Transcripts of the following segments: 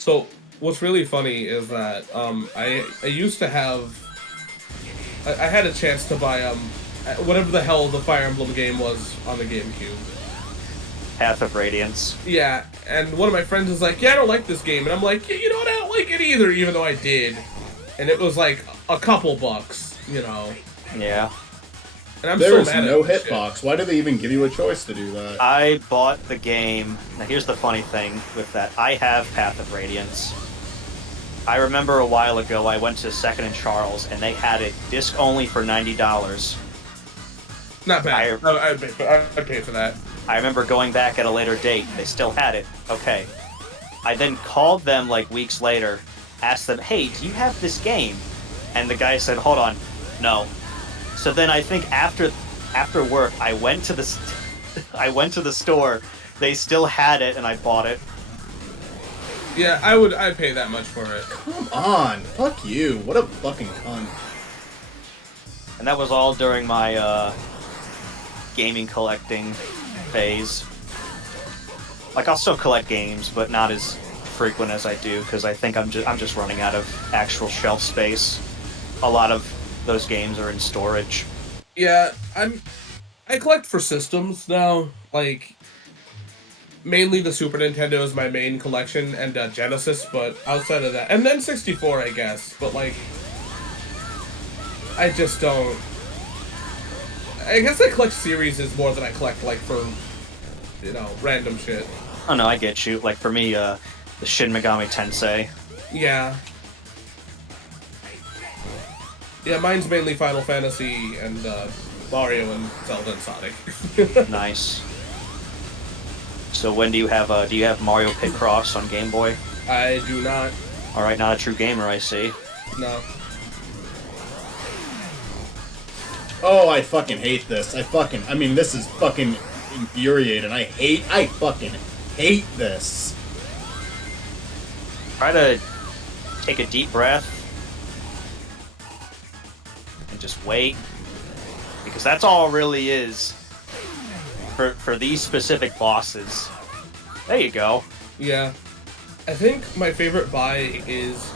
So what's really funny is that I used to have I had a chance to buy whatever the hell the Fire Emblem game was on the GameCube. Path of Radiance. Yeah, and one of my friends is like, "Yeah, I don't like this game," and I'm like, "Yeah, you know what? I don't like it either," even though I did, and it was like a couple bucks, you know. Yeah. And I'm There's so mad no at this shit. hitbox. Why do they even give you a choice to do that? I bought the game. Now, here's the funny thing with that. I have Path of Radiance. I remember a while ago I went to Second and Charles, and they had it disc only for $90. Not bad. I'd pay for that. I remember going back at a later date. They still had it. Okay. I then called them like weeks later, asked them, "Hey, do you have this game?" And the guy said, "Hold on, no." So then I think after work, I went to the I went to the store. They still had it, and I bought it. Yeah, I'd pay that much for it. Come on, fuck you. What a fucking cunt. And that was all during my gaming collecting phase. Like, I'll still collect games, but not as frequent as I do, because I think I'm just running out of actual shelf space. A lot of those games are in storage. Yeah, I collect for systems now. Like, mainly the Super Nintendo is my main collection, and Genesis. But outside of that, and then 64, I guess. But like, I just don't. I guess I collect series more than I collect like for, random shit. Oh no, I get you. Like for me, the Shin Megami Tensei. Yeah. Yeah, mine's mainly Final Fantasy and Mario and Zelda and Sonic. Nice. So when do you have Mario Picross on Game Boy? I do not. All right, not a true gamer, I see. No. Oh, I fucking hate this. I mean, this is fucking infuriating. I fucking hate this. Try to take a deep breath and just wait, because that's all it really is for these specific bosses. There you go. Yeah. I think my favorite buy is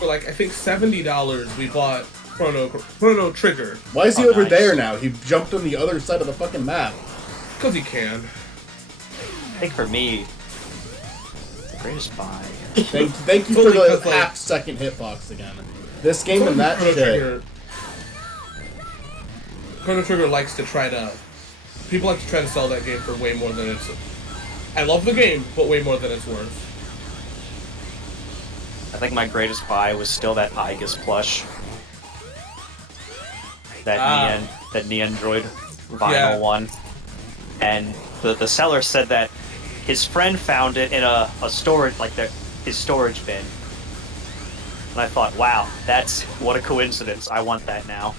for like I think $70 we bought Chrono Trigger. Why is he Oh, over nice. there now? He jumped on the other side of the fucking map. Because he can. I think for me, the greatest buy. Thank you for Totally, the 'cause, like- half-second hitbox again. This game and that shit. Chrono Trigger likes to try to... People like to try to sell that game for way more than it's... I love the game, but way more than it's worth. I think my greatest buy was still that Igus plush. That Neon Droid vinyl Yeah. one. And the seller said that his friend found it in a storage, like his storage bin. And I thought, wow, what a coincidence. I want that now.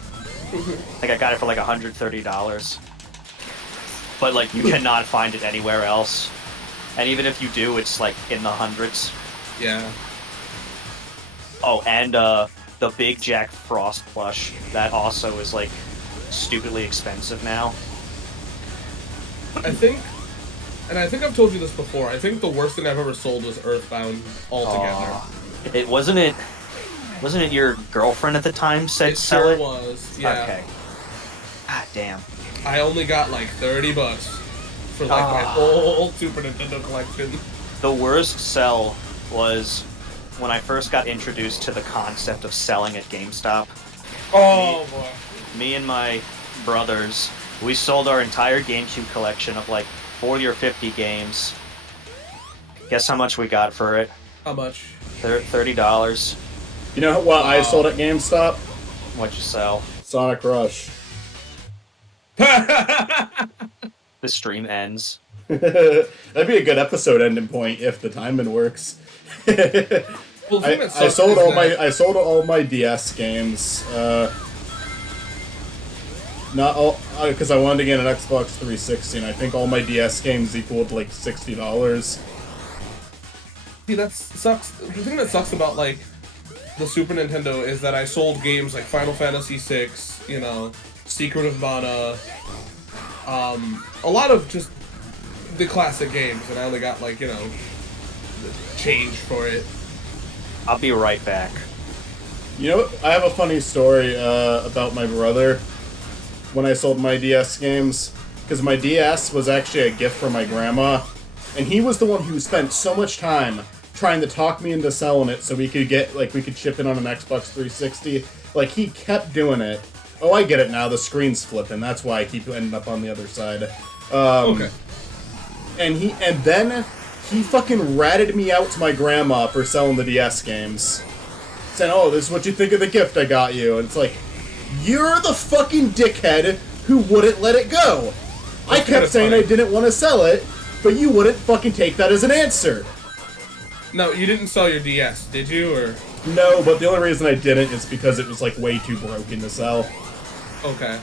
I think I got it for like $130. But like, you cannot find it anywhere else. And even if you do, it's like in the hundreds. Yeah. Oh, and the big Jack Frost plush. That also is like stupidly expensive now. I think I've told you this before, I think the worst thing I've ever sold was Earthbound altogether. It wasn't it your girlfriend at the time said It sell sure it? was, yeah. Okay. God damn. I only got like $30 for like my whole Super Nintendo collection. The worst sell was when I first got introduced to the concept of selling at GameStop. Oh boy. Me and my brothers, we sold our entire GameCube collection of like 40 or 50 games. Guess how much we got for it? How much? $30. You know what I sold at GameStop? What'd you sell? Sonic Rush. The stream ends. That'd be a good episode ending point if the timing works. Well, the thing that I sucks sold is all that- my DS games. Not all because I wanted to get an Xbox 360, and I think all my DS games equaled like $60. See, that sucks. The thing that sucks about like the Super Nintendo is that I sold games like Final Fantasy VI, Secret of Mana, a lot of just the classic games, and I only got like change for it. I'll be right back. You know, I have a funny story about my brother when I sold my DS games. Because my DS was actually a gift from my grandma. And he was the one who spent so much time trying to talk me into selling it so we could get, like, we could ship it on an Xbox 360. Like, he kept doing it. Oh, I get it now. The screen's flipping. That's why I keep ending up on the other side. Okay. And then he fucking ratted me out to my grandma for selling the DS games. Saying, oh, this is what you think of the gift I got you. And it's like, you're the fucking dickhead who wouldn't let it go. I kept saying I didn't want to sell it, but you wouldn't fucking take that as an answer. No, you didn't sell your DS, did you? Or No, but the only reason I didn't is because it was, like, way too broken to sell. okay.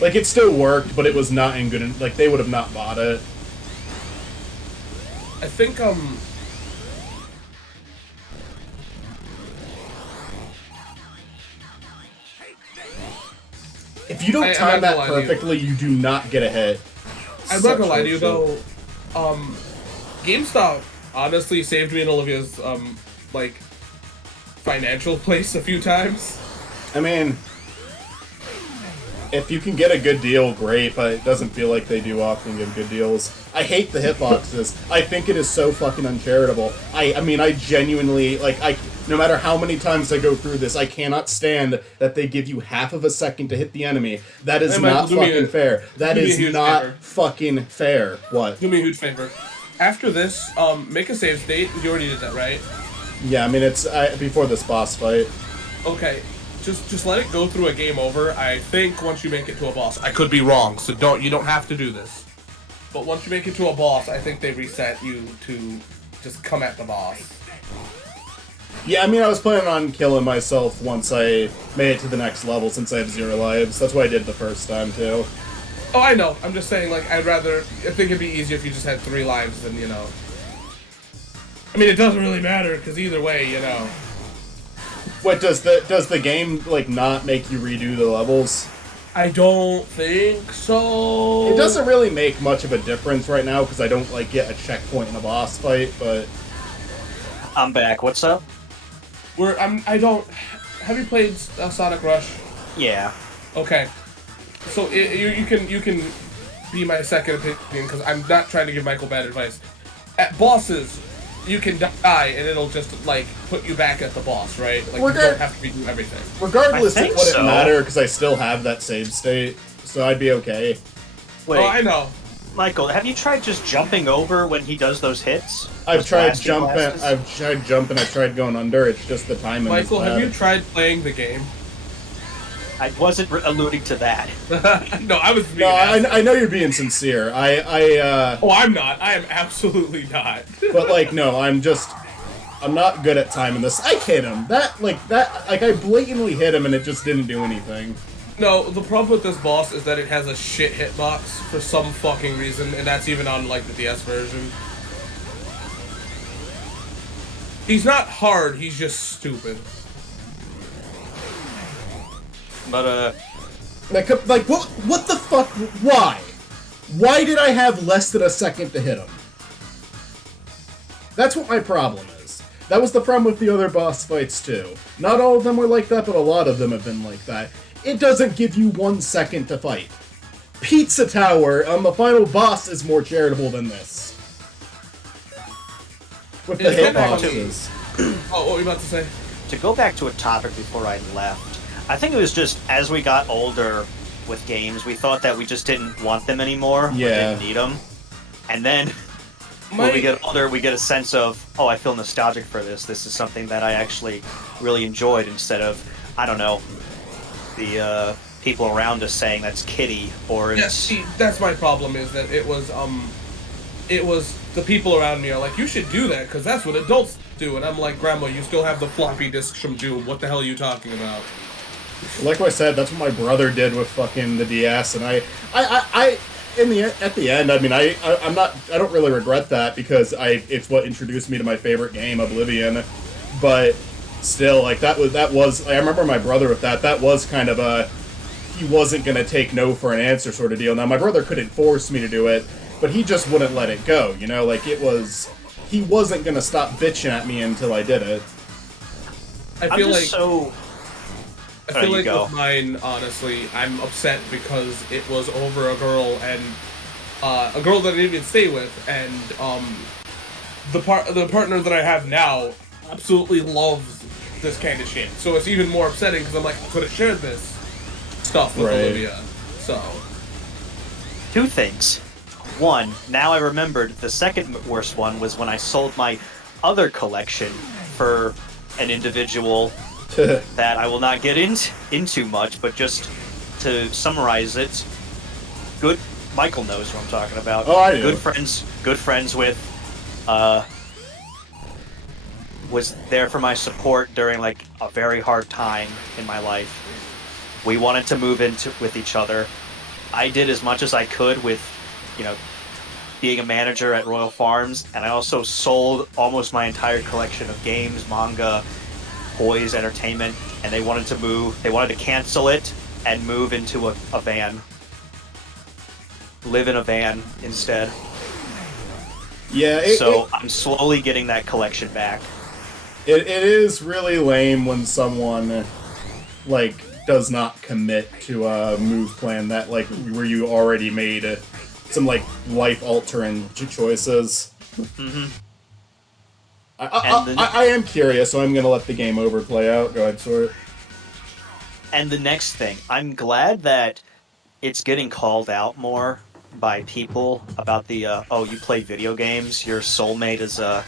Like, it still worked, but it was not in good... Like, they would have not bought it. I think If you don't time that perfectly, you do not get a hit. I'm not gonna lie to you though. GameStop honestly saved me in Olivia's like financial place a few times. I mean, if you can get a good deal, great, but it doesn't feel like they do often give good deals. I hate the hitboxes. I think it is so fucking uncharitable. I mean, I genuinely, like, no matter how many times I go through this, I cannot stand that they give you half of a second to hit the enemy. That is not fucking fair. That is not fucking fair. What? Do me a huge favor. After this, make a save state. You already did that, right? Yeah, I mean, it's before this boss fight. Okay. Just let it go through a game over. I think once you make it to a boss, I could be wrong, so you don't have to do this. But once you make it to a boss, I think they reset you to just come at the boss. Yeah, I mean, I was planning on killing myself once I made it to the next level since I have 0 lives. That's what I did the first time, too. Oh, I know. I'm just saying, like, I think it'd be easier if you just had 3 lives than, you know. I mean, it doesn't really matter, because either way, you know. What, does the game, like, not make you redo the levels? I don't think so. It doesn't really make much of a difference right now, because I don't, like, get a checkpoint in a boss fight, but... I'm back. What's up? Have you played Sonic Rush? Yeah. Okay. So you can be my second opinion, because I'm not trying to give Michael bad advice. At bosses, you can die and it'll just like put you back at the boss, right? Like you don't have to redo everything. Regardless, it wouldn't matter because I still have that save state, so I'd be okay. Wait, oh, I know. Michael, have you tried just jumping over when he does those hits? I've tried jumping. I've tried going under. It's just the timing. Michael, have you tried playing the game? I wasn't alluding to that. No, I was. No, I know you're being sincere. Oh, I'm not. I am absolutely not. But like, no, I'm not good at timing this. I hit him. I blatantly hit him, and it just didn't do anything. No, the problem with this boss is that it has a shit hitbox for some fucking reason, and that's even on like the DS version. He's not hard. He's just stupid. But, Like what the fuck? Why? Why did I have less than a second to hit him? That's what my problem is. That was the problem with the other boss fights, too. Not all of them were like that, but a lot of them have been like that. It doesn't give you 1 second to fight. Pizza Tower on the final boss is more charitable than this. With the hitboxes. Oh, what were you about to say? To go back to a topic before I left, I think it was just as we got older with games, we thought that we just didn't want them anymore. Yeah. We didn't need them. And then when we get older, we get a sense of, oh, I feel nostalgic for this. This is something that I actually really enjoyed instead of, I don't know, the people around us saying that's kiddie or it's... Yeah, see, that's my problem is that it was the people around me are like, you should do that because that's what adults do. And I'm like, Grandma, you still have the floppy disks from Doom. What the hell are you talking about? Like I said, that's what my brother did with fucking the DS, and at the end, I mean, I don't really regret that because it's what introduced me to my favorite game, Oblivion. But still, like that was I remember my brother with that. That was kind of a he wasn't gonna take no for an answer sort of deal. Now my brother couldn't force me to do it, but he just wouldn't let it go. You know, like he he wasn't gonna stop bitching at me until I did it. I feel like so. I feel like go. with mine, honestly, I'm upset because it was over a girl and a girl that I didn't even stay with, and the partner that I have now absolutely loves this kind of shit. So it's even more upsetting because I'm like, I could have shared this stuff with Olivia. So 2 things. 1, now I remembered the second worst one was when I sold my other collection for an individual that I will not get into much, but just to summarize it, Michael knows what I'm talking about. Oh, I do. Good friends with, was there for my support during like a very hard time in my life. We wanted to move with each other. I did as much as I could with, being a manager at Royal Farms, and I also sold almost my entire collection of games, manga, toys, entertainment, and they wanted to cancel it and move into a van. Live in a van instead. Yeah, I'm slowly getting that collection back. It is really lame when someone, like, does not commit to a move plan that, like, where you already made some, like, life-altering choices. Mm-hmm. I am curious, so I'm gonna let the game over play out. Go ahead, Sort. And the next thing, I'm glad that it's getting called out more by people about the, you play video games, your soulmate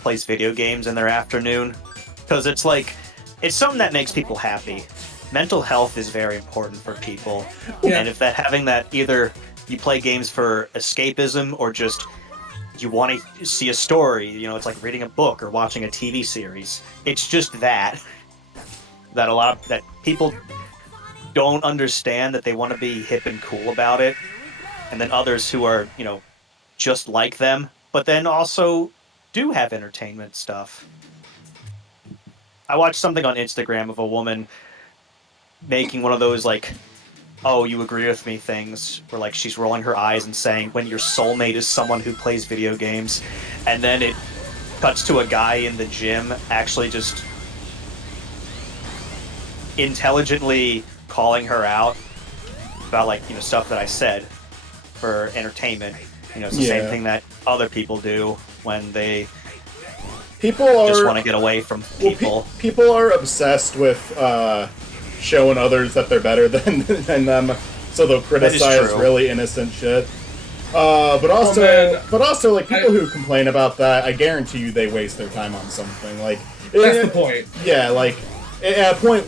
plays video games in their afternoon. Because it's something that makes people happy. Mental health is very important for people. Yeah. And if having that, either you play games for escapism or just you want to see a story, it's like reading a book or watching a TV series. It's just that people don't understand, that they want to be hip and cool about it. And then others who are, just like them, but then also do have entertainment stuff. I watched something on Instagram of a woman making one of those, like, oh, you agree with me things, where, like, she's rolling her eyes and saying, when your soulmate is someone who plays video games, and then it cuts to a guy in the gym actually just intelligently calling her out about, like, stuff that I said for entertainment. It's the same thing that other people do when they just want to get away from people. Well, people are obsessed with showing others that they're better than them, so they'll criticize really innocent shit. But also, like, people who complain about that, I guarantee you they waste their time on something. Like, that's the point. Yeah, like, at a point,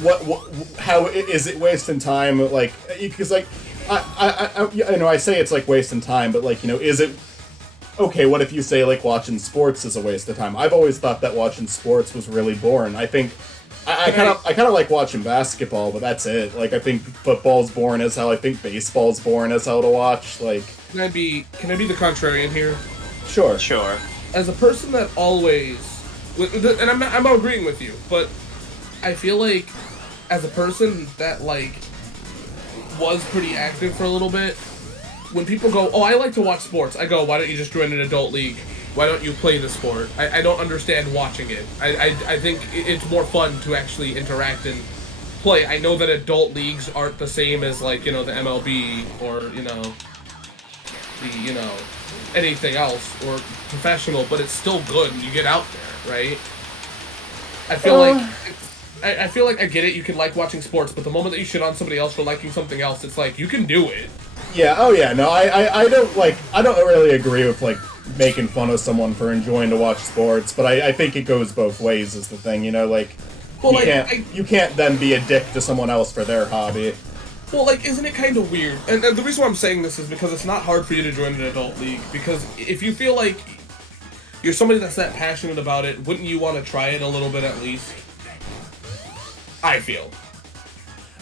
how is it wasting time? Like, because, like, I say it's like wasting time, but, like, is it okay? What if you say, like, watching sports is a waste of time? I've always thought that watching sports was really boring. I think I kind of like watching basketball, but that's it. Like, I think football's boring as hell. I think baseball's boring as hell to watch. Like, can I be the contrarian here? Sure. As a person that always, and I'm agreeing with you, but I feel like as a person that, like, was pretty active for a little bit, when people go, oh, I like to watch sports, I go, why don't you just join an adult league? Why don't you play the sport? I don't understand watching it. I think it's more fun to actually interact and play. I know that adult leagues aren't the same as, like, the MLB or, anything else or professional, but it's still good and you get out there, right? I feel like I get it, you can like watching sports, but the moment that you shit on somebody else for liking something else, it's like, you can do it. Yeah, no, I don't really agree with, like, making fun of someone for enjoying to watch sports, but I think it goes both ways is the thing, like, you can't then be a dick to someone else for their hobby. Well, like, isn't it kind of weird? And the reason why I'm saying this is because it's not hard for you to join an adult league, because if you feel like you're somebody that's that passionate about it, wouldn't you want to try it a little bit at least? I feel.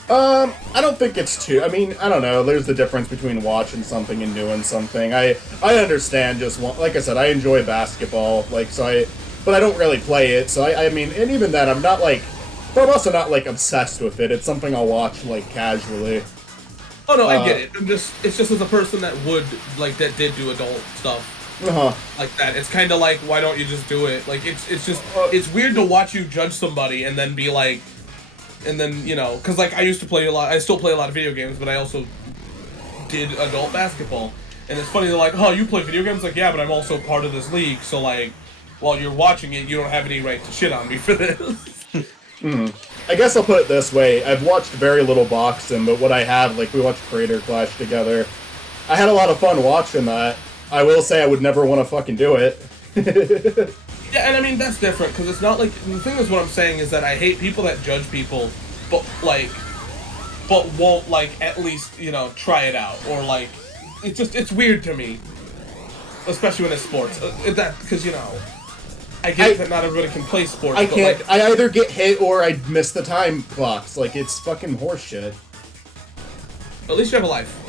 I don't think it's too. I mean, I don't know. There's the difference between watching something and doing something. I understand. Like I said, I enjoy basketball. Like, but I don't really play it. So I mean, and even then, I'm not like. But I'm also not, like, obsessed with it. It's something I'll watch, like, casually. Oh no, I get it. It's just as a person that did do adult stuff. like that. It's kind of like, why don't you just do it? Like, it's weird to watch you judge somebody and then be like, and then, you know, because, like, I used to play a lot, I still play a lot of video games, but I also did adult basketball. And it's funny, they're like, oh, you play video games? Like, yeah, but I'm also part of this league, so, like, while you're watching it, you don't have any right to shit on me for this. I guess I'll put it this way. I've watched very little boxing, but what I have, like, we watched Creator Clash together. I had a lot of fun watching that. I will say I would never want to fucking do it. Yeah, and I mean, that's different, because it's not like, the thing is, what I'm saying is that I hate people that judge people, but won't, like, at least, you know, try it out, or, like, it's weird to me, especially when it's sports, because, you know, I get that not everybody can play sports, I but, can't, like, I either get hit or I miss the time box, like, it's fucking horseshit. at least you have a life.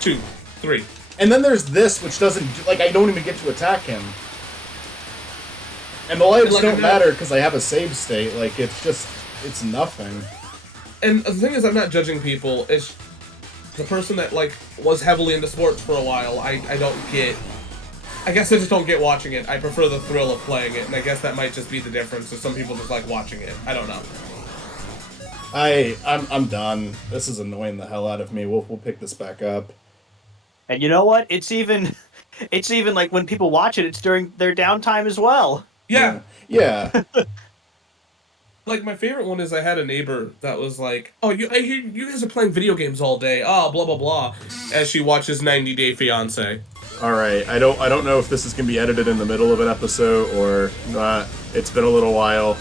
2, 3. And then there's this, which doesn't, like, I don't even get to attack him. And the lives Like, don't matter because I have a save state, like, it's just, it's nothing. And the thing is, I'm not judging people, it's the person that, like, was heavily into sports for a while, I don't get, I guess I just don't get watching it. I prefer the thrill of playing it, and I guess that might just be the difference, is some people just like watching it. I don't know. I'm done. This is annoying the hell out of me. We'll pick this back up. And you know what? It's even like when people watch it, it's during their downtime as well. Yeah. Yeah. Like, my favorite one is I had a neighbor that was like, oh, I hear you guys are playing video games all day, oh, blah, blah, blah, as she watches 90 Day Fiancé. Alright, I don't know if this is gonna be edited in the middle of an episode or not. It's been a little while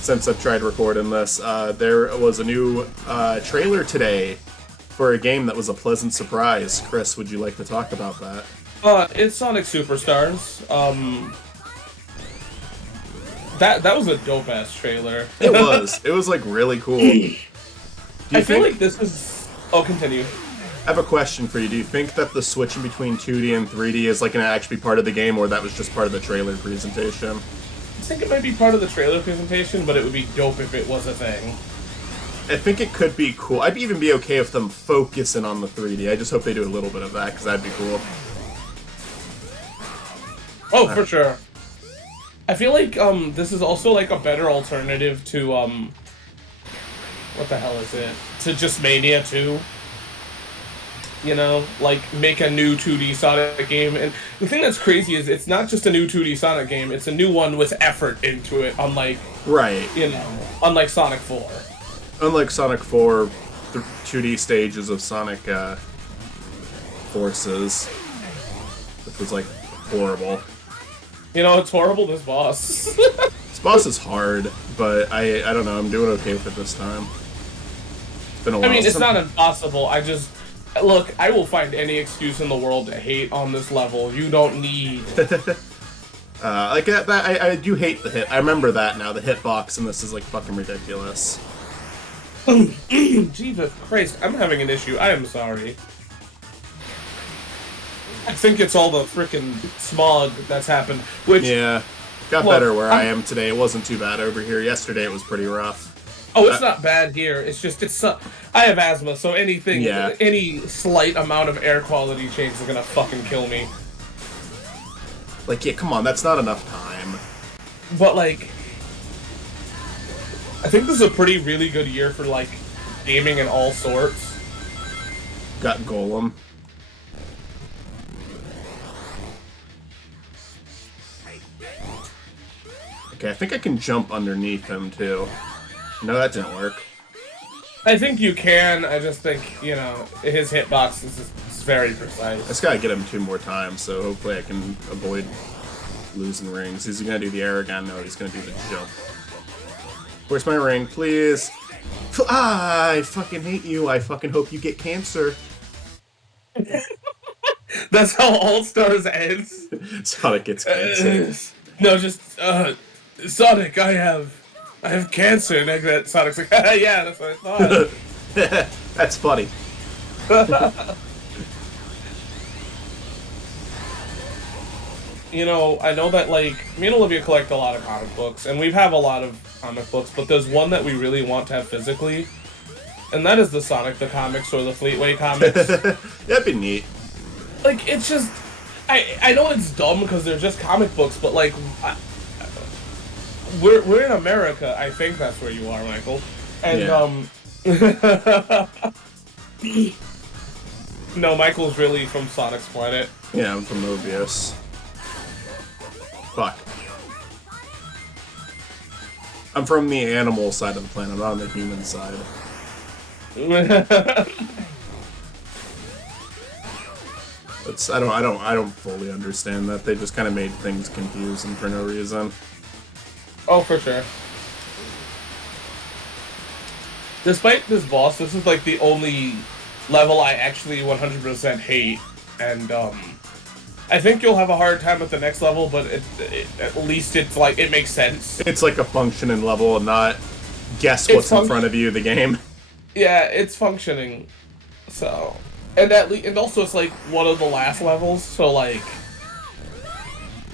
since I've tried recording this. There was a new trailer today for a game that was a pleasant surprise. Chris, would you like to talk about that? It's Sonic Superstars. That was a dope-ass trailer. It was. It was, like, really cool. I feel like this is... Oh, continue. I have a question for you. Do you think that the switching between 2D and 3D is, like, gonna actually be part of the game, or that was just part of the trailer presentation? I think it might be part of the trailer presentation, but it would be dope if it was a thing. I think it could be cool. I'd even be okay with them focusing on the 3D. I just hope they do a little bit of that, because that'd be cool. Oh, for sure. I feel like this is also like a better alternative to what the hell is it? To just Mania 2. You know, like, make a new 2D Sonic game. And the thing that's crazy is it's not just a new 2D Sonic game, it's a new one with effort into it, unlike, Right. you know, unlike Sonic 4. Unlike Sonic 4, the 2D stages of Sonic Forces, which was, like, horrible. You know, it's horrible, this boss. This boss is hard, but I don't know, I'm doing okay with it this time. It's been a while. I mean, it's not impossible, look, I will find any excuse in the world to hate on this level. You don't need... like, I do hate the hit. I remember that now. The hitbox in this is, like, fucking ridiculous. Jesus Christ, I'm having an issue. I am sorry. I think it's all the frickin' smog that's happened, which... Yeah. Got better where I am today. It wasn't too bad over here. Yesterday it was pretty rough. Oh, it's not bad here. It's just, I have asthma, so any slight amount of air quality change is gonna fucking kill me. Like, yeah, come on, that's not enough time. But, like, I think this is a really good year for, like, gaming in all sorts. Got Golem. Okay, I think I can jump underneath him, too. No, that didn't work. I think you can, I just think, you know, his hitbox is very precise. I just gotta get him 2 more times, so hopefully I can avoid losing rings. Is he gonna do the air again? No, he's gonna do the jump. Where's my ring, please? I fucking hate you. I fucking hope you get cancer. That's how All Stars ends. Sonic gets cancer. No, just Sonic, I have cancer. And that Sonic's like, yeah, that's what I thought. That's funny. You know, I know that, like, me and Olivia collect a lot of comic books, and we have a lot of comic books, but there's one that we really want to have physically, and that is the Sonic the Comics or the Fleetway comics. That'd be neat. Like, it's just, I know it's dumb because they're just comic books, but like, we're in America. I think that's where you are, Michael. And Yeah. no, Michael's really from Sonic's planet. Yeah, I'm from Mobius. Fuck. I'm from the animal side of the planet, not on the human side. I don't fully understand that. They just kind of made things confusing for no reason. Oh, for sure. Despite this boss, this is like the only level I actually 100% hate, and I think you'll have a hard time at the next level, but at least it's like, it makes sense. It's like a functioning level, not guess what's in front of you, the game. Yeah, it's functioning. So, and and also it's like one of the last levels, so like,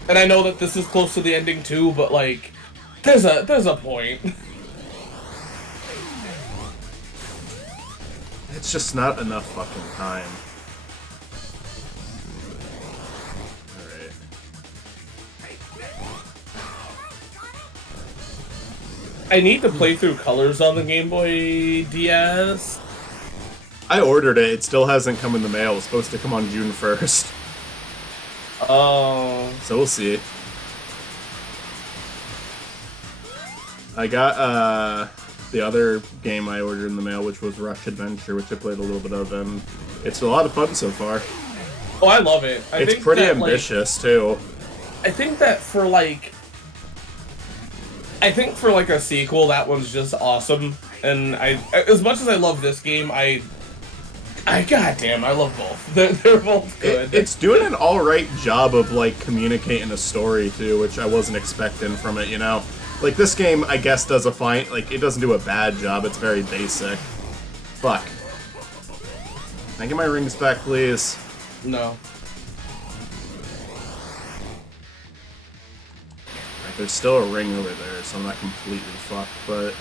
and I know that this is close to the ending too, but like, there's a point. It's just not enough fucking time. I need to play through Colors on the Game Boy DS. I ordered it. It still hasn't come in the mail. It's supposed to come on June 1st. Oh. So we'll see. I got the other game I ordered in the mail, which was Rush Adventure, which I played a little bit of, and it's a lot of fun so far. Oh, I love it. It's pretty ambitious, too. I think that for like a sequel, that one's just awesome. And as much as I love this game, goddamn, I love both. They're both good. It's doing an alright job of, like, communicating a story, too, which I wasn't expecting from it, you know? Like, this game, I guess, does a fine... Like, it doesn't do a bad job. It's very basic. Fuck. Can I get my rings back, please? No. Right, there's still a ring over there, so I'm not completely fucked, but...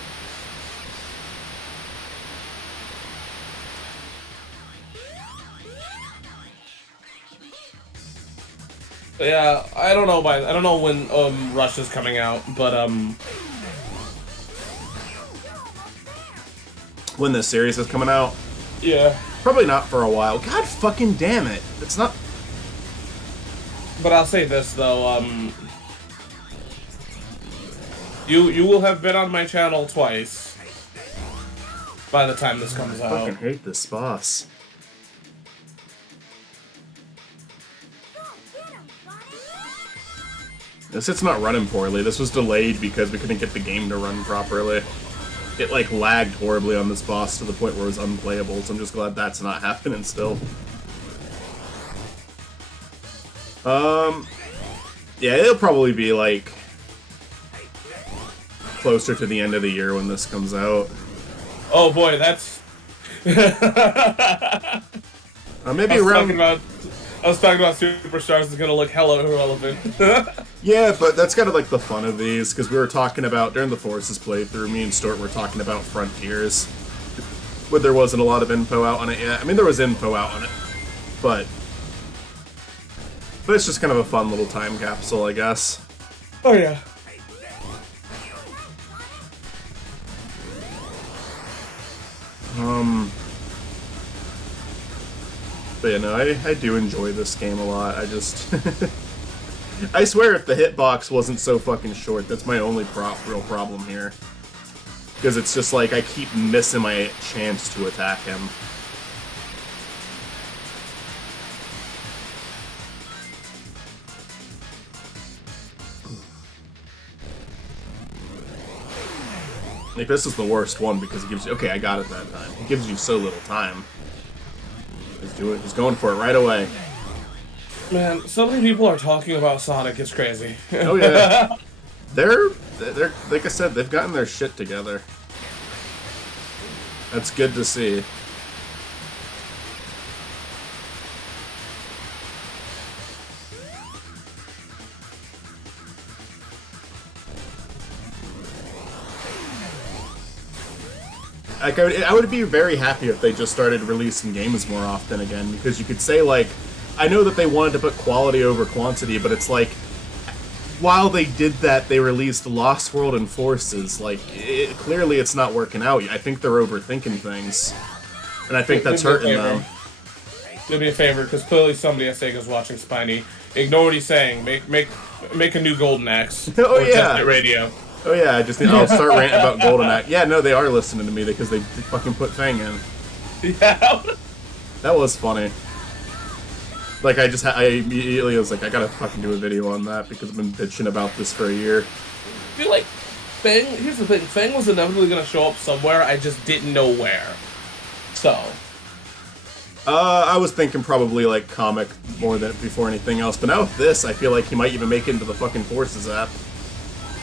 Yeah, I don't know when Rush is coming out, but when the series is coming out? Yeah. Probably not for a while. God fucking damn it. It's not... But I'll say this though, you will have been on my channel twice by the time this comes out. I fucking hate this boss. It's not running poorly. This was delayed because we couldn't get the game to run properly. It, like, lagged horribly on this boss to the point where it was unplayable, so I'm just glad that's not happening still. Yeah, it'll probably be, like, closer to the end of the year when this comes out. Oh boy, that's... Maybe around... I was talking about Superstars is gonna look hella irrelevant. Yeah, but that's kind of like the fun of these, because we were talking about, during the Forces playthrough, me and Stort were talking about Frontiers, where there wasn't a lot of info out on it yet. I mean, there was info out on it, but it's just kind of a fun little time capsule, I guess. Oh yeah. But yeah, no, I do enjoy this game a lot. I just... I swear if the hitbox wasn't so fucking short, that's my only real problem here. Because it's just like, I keep missing my chance to attack him. Like, this is the worst one because it gives you... Okay, I got it that time. It gives you so little time. He's going for it right away. Man, so many people are talking about Sonic, it's crazy. Oh yeah. They're like I said, they've gotten their shit together. That's good to see. Like, I would be very happy if they just started releasing games more often again, because you could say, like, I know that they wanted to put quality over quantity, but it's like, while they did that, they released Lost World and Forces. Like, clearly it's not working out. I think they're overthinking things. And I think that's hurting them. Do me a favor, because clearly somebody at Sega's watching Spiny. Ignore what he's saying. Make a new Golden Axe. Oh, or yeah. Test It Radio. Oh yeah, I'll start ranting about Golden Axe. Yeah, no, they are listening to me because they fucking put Fang in. Yeah. That was funny. Like, I immediately was like, I gotta fucking do a video on that because I've been bitching about this for a year. I feel like Fang, here's the thing, Fang was inevitably going to show up somewhere, I just didn't know where. So. I was thinking probably, like, comic more than before anything else, but now with this, I feel like he might even make it into the fucking Forces app.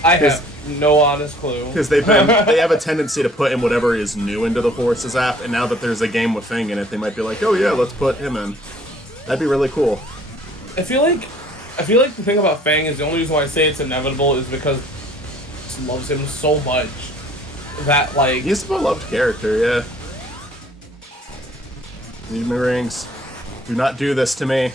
I have no honest clue. Because they have a tendency to put in whatever is new into the Forces app, and now that there's a game with Fang in it, they might be like, oh yeah, let's put him in. That'd be really cool. I feel like the thing about Fang is the only reason why I say it's inevitable is because he loves him so much that, like... He's a beloved character, yeah. Leave me rings. Do not do this to me.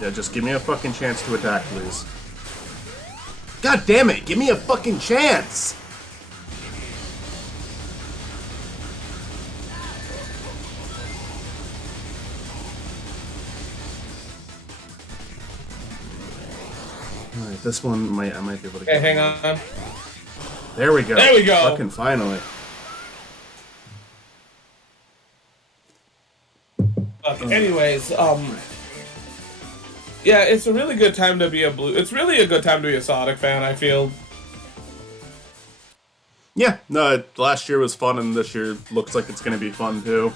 Yeah, just give me a fucking chance to attack, please. God damn it! Give me a fucking chance! Alright, this one I might be able to get. Okay, hang on. There we go. There we go! Fucking finally. Okay, anyways, yeah, it's a really good time to be it's really a good time to be a Sonic fan, I feel. Yeah, no, last year was fun, and this year looks like it's going to be fun, too.